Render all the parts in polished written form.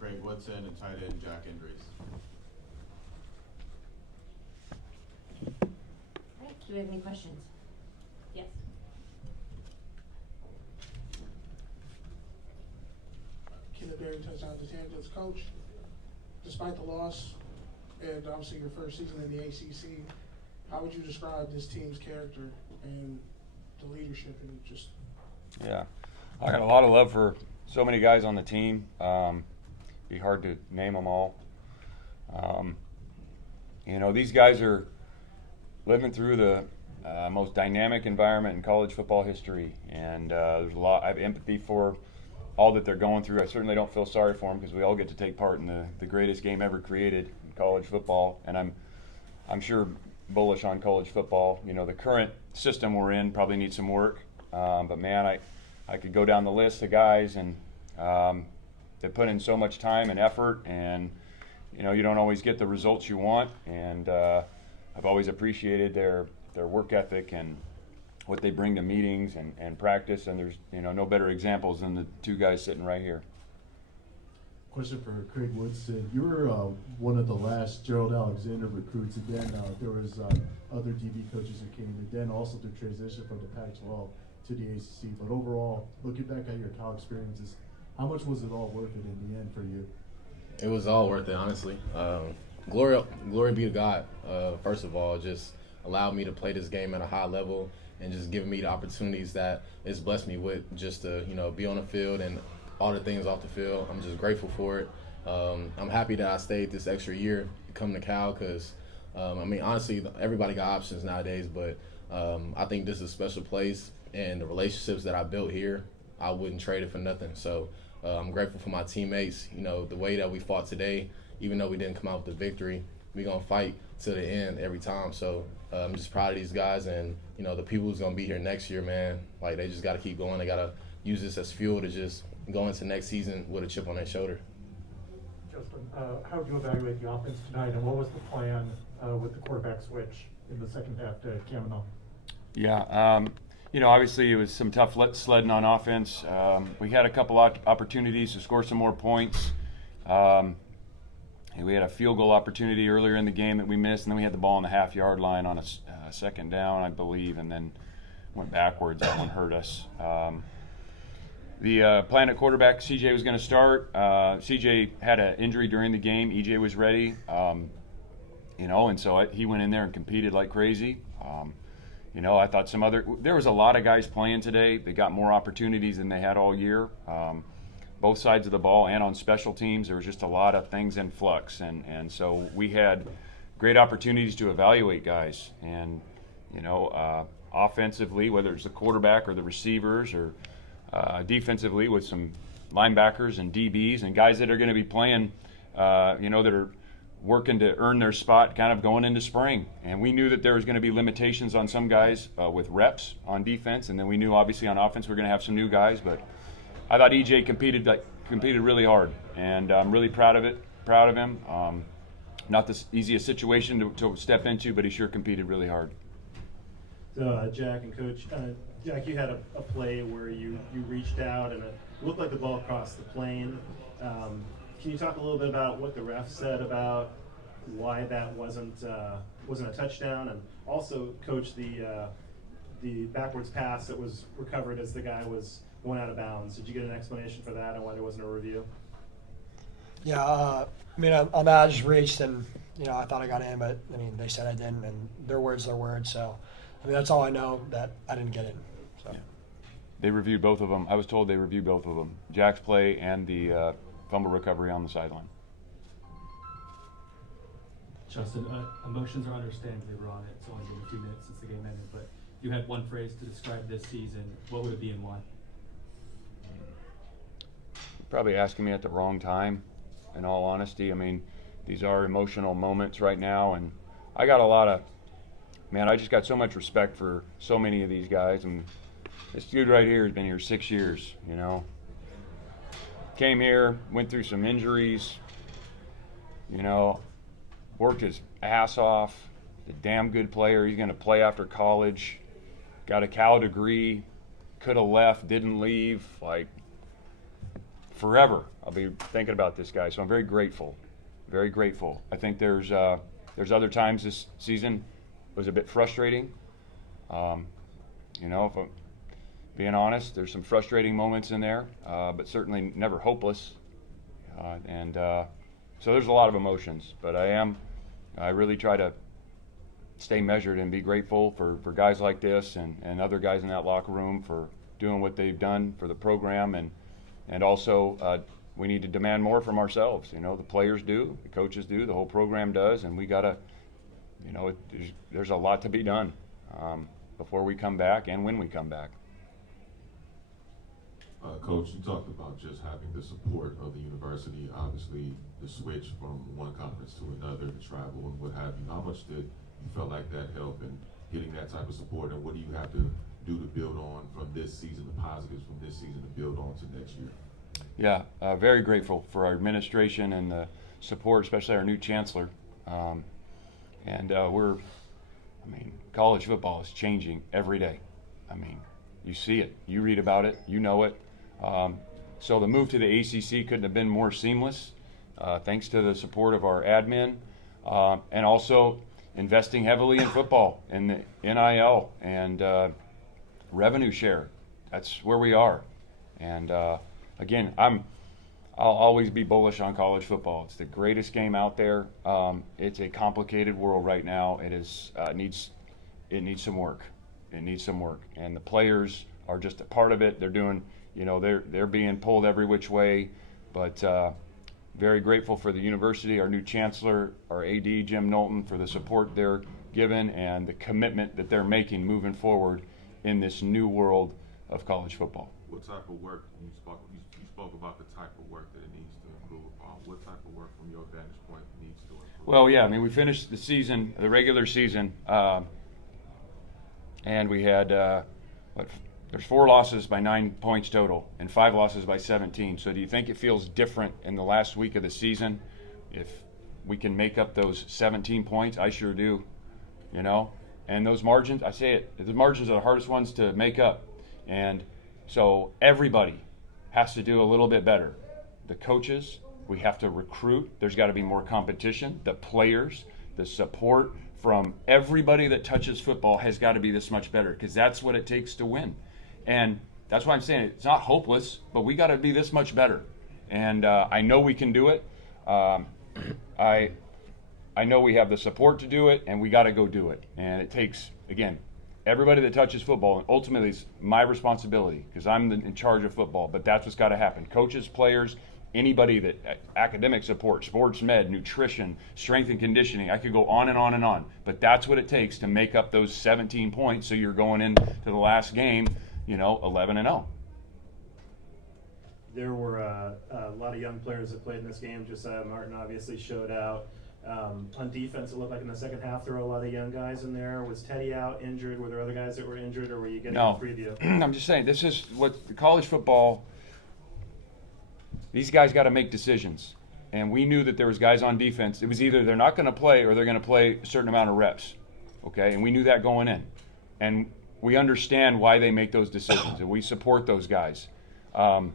Craig Woodson, and tight end Jack Endries. All right, do we have any questions? Yes. Berry touchdown to Tangents. Coach, despite the loss and obviously your first season in the ACC, how would you describe this team's character and the leadership and just? Yeah, I got a lot of love for so many guys on the team. Be hard to name them all. These guys are living through the most dynamic environment in college football history, and there's a lot. I have empathy for all that they're going through. I certainly don't feel sorry for them because we all get to take part in the greatest game ever created in college football, and I'm sure bullish on college football. The current system we're in probably needs some work, but man, I could go down the list of guys, and they put in so much time and effort, and you don't always get the results you want, and I've always appreciated their work ethic and what they bring to meetings and practice, and there's no better examples than the two guys sitting right here. Question for Craig Woodson. You were one of the last Gerald Alexander recruits, and then there was other DB coaches who came, and then also the transition from the Pac-12 to the ACC. But overall, looking back at your college experiences, how much was it all worth it in the end for you? It was all worth it, honestly. Glory be to God. First of all, just allowed me to play this game at a high level and just giving me the opportunities that it's blessed me with, just to be on the field and all the things off the field. I'm just grateful for it. I'm happy that I stayed this extra year to come to Cal because, honestly, everybody got options nowadays, but I think this is a special place, and the relationships that I built here, I wouldn't trade it for nothing. So I'm grateful for my teammates. The way that we fought today, even though we didn't come out with the victory, we're going to fight to the end every time. So I'm just proud of these guys, and the people who's going to be here next year, man, like they just got to keep going. They got to use this as fuel to just go into next season with a chip on their shoulder. Justin, how would you evaluate the offense tonight, and what was the plan with the quarterback switch in the second half to Kamino? Yeah, obviously it was some tough sledding on offense. We had a couple opportunities to score some more points. We had a field goal opportunity earlier in the game that we missed, and then we had the ball on the half-yard line on a second down, I believe, and then went backwards. That one hurt us. The plan at quarterback, CJ was going to start. CJ had an injury during the game. EJ was ready, and so he went in there and competed like crazy. I thought there was a lot of guys playing today. They got more opportunities than they had all year. Both sides of the ball and on special teams, there was just a lot of things in flux. And so we had great opportunities to evaluate guys. And, offensively, whether it's the quarterback or the receivers or defensively with some linebackers and DBs and guys that are going to be playing, that are working to earn their spot kind of going into spring. And we knew that there was going to be limitations on some guys with reps on defense, and then we knew obviously on offense we're going to have some new guys. But I thought EJ competed really hard, and I'm really proud of him. Not the easiest situation to step into, but he sure competed really hard. So Jack and Coach, Jack, you had a play where you reached out and it looked like the ball crossed the plane. Can you talk a little bit about what the ref said about why that wasn't a touchdown, and also, Coach, the backwards pass that was recovered as the guy was going out of bounds? Did you get an explanation for that and why there wasn't a review? Yeah, on that I just reached and I thought I got in, but they said I didn't, and their words are words. So that's all I know, that I didn't get in. So. Yeah. They reviewed both of them. I was told they reviewed both of them, Jack's play and the fumble recovery on the sideline. Justin, emotions are understandably raw. It's only been a few minutes since the game ended, but you had one phrase to describe this season. What would it be and why? Probably asking me at the wrong time, in all honesty. These are emotional moments right now, and I got I just got so much respect for so many of these guys. And this dude right here has been here 6 years, Came here, went through some injuries, worked his ass off, a damn good player. He's going to play after college, got a Cal degree, could have left, didn't leave, forever. I'll be thinking about this guy, so I'm very grateful. Very grateful. I think there's other times this season was a bit frustrating. You know, if I'm being honest, there's some frustrating moments in there, but certainly never hopeless. So there's a lot of emotions, but I really try to stay measured and be grateful for guys like this and other guys in that locker room for doing what they've done for the program, and also we need to demand more from ourselves. You know, the players do, the coaches do, the whole program does, and we gotta, you know, there's a lot to be done before we come back and when we come back. Coach, you talked about just having the support of the university, obviously the switch from one conference to another, the travel and what have you. How much did you feel like that helped in getting that type of support, and what do you have to do to build on from this season, the positives from this season to build on to next year? Yeah, very grateful for our administration and the support, especially our new chancellor. College football is changing every day. I mean, you see it, you read about it, you know it. So the move to the ACC couldn't have been more seamless, thanks to the support of our admin, and also investing heavily in football and the NIL and revenue share. That's where we are. And again, I'll always be bullish on college football. It's the greatest game out there. It's a complicated world right now. It needs some work. It needs some work, and the players are just a part of it. They're doing, you know, they're being pulled every which way, but very grateful for the university, our new chancellor, our AD Jim Knowlton, for the support they're given and the commitment that they're making moving forward in this new world of college football. What type of work, you spoke about the type of work that it needs to improve upon. What type of work from your vantage point needs to improve? Well, yeah, I mean, we finished the season, the regular season, and we had, there's 4 losses by 9 points total and 5 losses by 17. So do you think it feels different in the last week of the season if we can make up those 17 points? I sure do, you know. And those margins, I say it, the margins are the hardest ones to make up. And so everybody has to do a little bit better. The coaches, we have to recruit. There's got to be more competition. The players, the support from everybody that touches football has got to be this much better, because that's what it takes to win. And that's why I'm saying it's not hopeless, but we got to be this much better. And I know we can do it. I know we have the support to do it, and we got to go do it. And it takes, again, everybody that touches football, and ultimately it's my responsibility because I'm in charge of football, but that's what's got to happen. Coaches, players, anybody that academic support, sports med, nutrition, strength and conditioning, I could go on and on and on, but that's what it takes to make up those 17 points so you're going into the last game, you know, 11-0. There were a lot of young players that played in this game. Josiah Martin obviously showed out. On defense, it looked like in the second half there were a lot of young guys in there. Was Teddy out, injured? Were there other guys that were injured, or were you getting a preview? I'm just saying, this is what the college football, these guys got to make decisions. And we knew that there was guys on defense. It was either they're not going to play or they're going to play a certain amount of reps. Okay? And we knew that going in. And we understand why they make those decisions, and we support those guys. And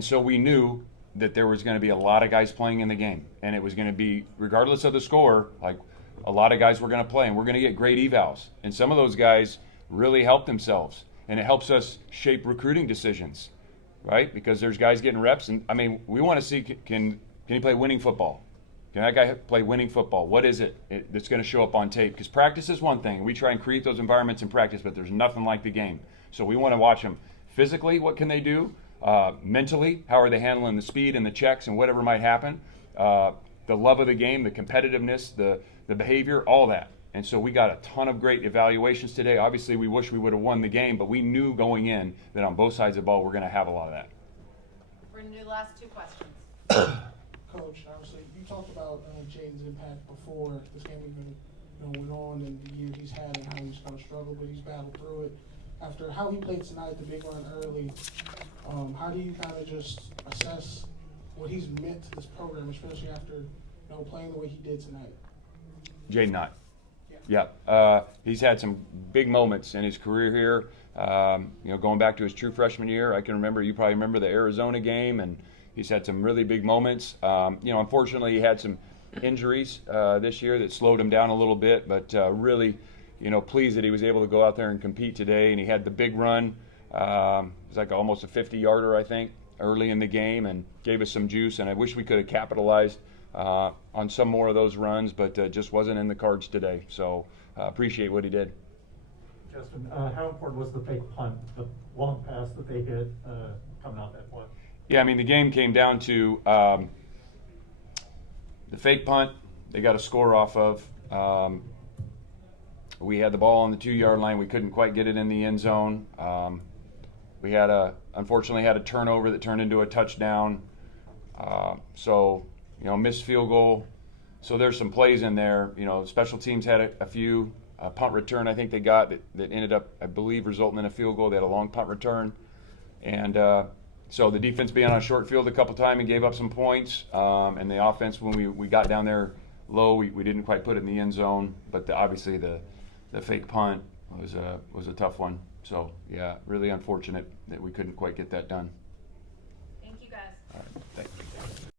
so we knew that there was going to be a lot of guys playing in the game. And it was going to be, regardless of the score, like a lot of guys were going to play, and we're going to get great evals. And some of those guys really helped themselves. And it helps us shape recruiting decisions, right? Because there's guys getting reps. And, I mean, we want to see, can he play winning football? Can that guy play winning football? What is it that's going to show up on tape? Because practice is one thing. We try and create those environments in practice, but there's nothing like the game. So we want to watch them physically. What can they do? Mentally, how are they handling the speed and the checks and whatever might happen? The love of the game, the competitiveness, the behavior, all that. And so we got a ton of great evaluations today. Obviously, we wish we would have won the game, but we knew going in that on both sides of the ball, we're going to have a lot of that. We're going to do the last 2 questions. Coach, obviously, you talked about Jaden's impact before this game even went on, and the year he's had and how he's going to struggle, but he's battled through it. After how he played tonight, the big run early, how do you kind of just assess what he's meant to this program, especially after playing the way he did tonight? Jaden Knott. Yeah. Yeah, he's had some big moments in his career here. Going back to his true freshman year, I can remember. You probably remember the Arizona game, and he's had some really big moments. Unfortunately, he had some injuries this year that slowed him down a little bit, but really, pleased that he was able to go out there and compete today. And he had the big run. It was like almost a 50-yarder, I think, early in the game, and gave us some juice. And I wish we could have capitalized on some more of those runs, but just wasn't in the cards today. So appreciate what he did. Justin, how important was the fake punt, the long pass that they hit coming out that play? Yeah, I mean, the game came down to the fake punt they got a score off of. We had the ball on the 2-yard line. We couldn't quite get it in the end zone. We unfortunately had a turnover that turned into a touchdown. Missed field goal. So there's some plays in there. Special teams had a few. Punt return I think they got that ended up, I believe, resulting in a field goal. They had a long punt return. And so the defense being on a short field a couple times and gave up some points. And the offense, when we got down there low, we didn't quite put it in the end zone. But obviously the fake punt was a tough one. So, yeah, really unfortunate that we couldn't quite get that done.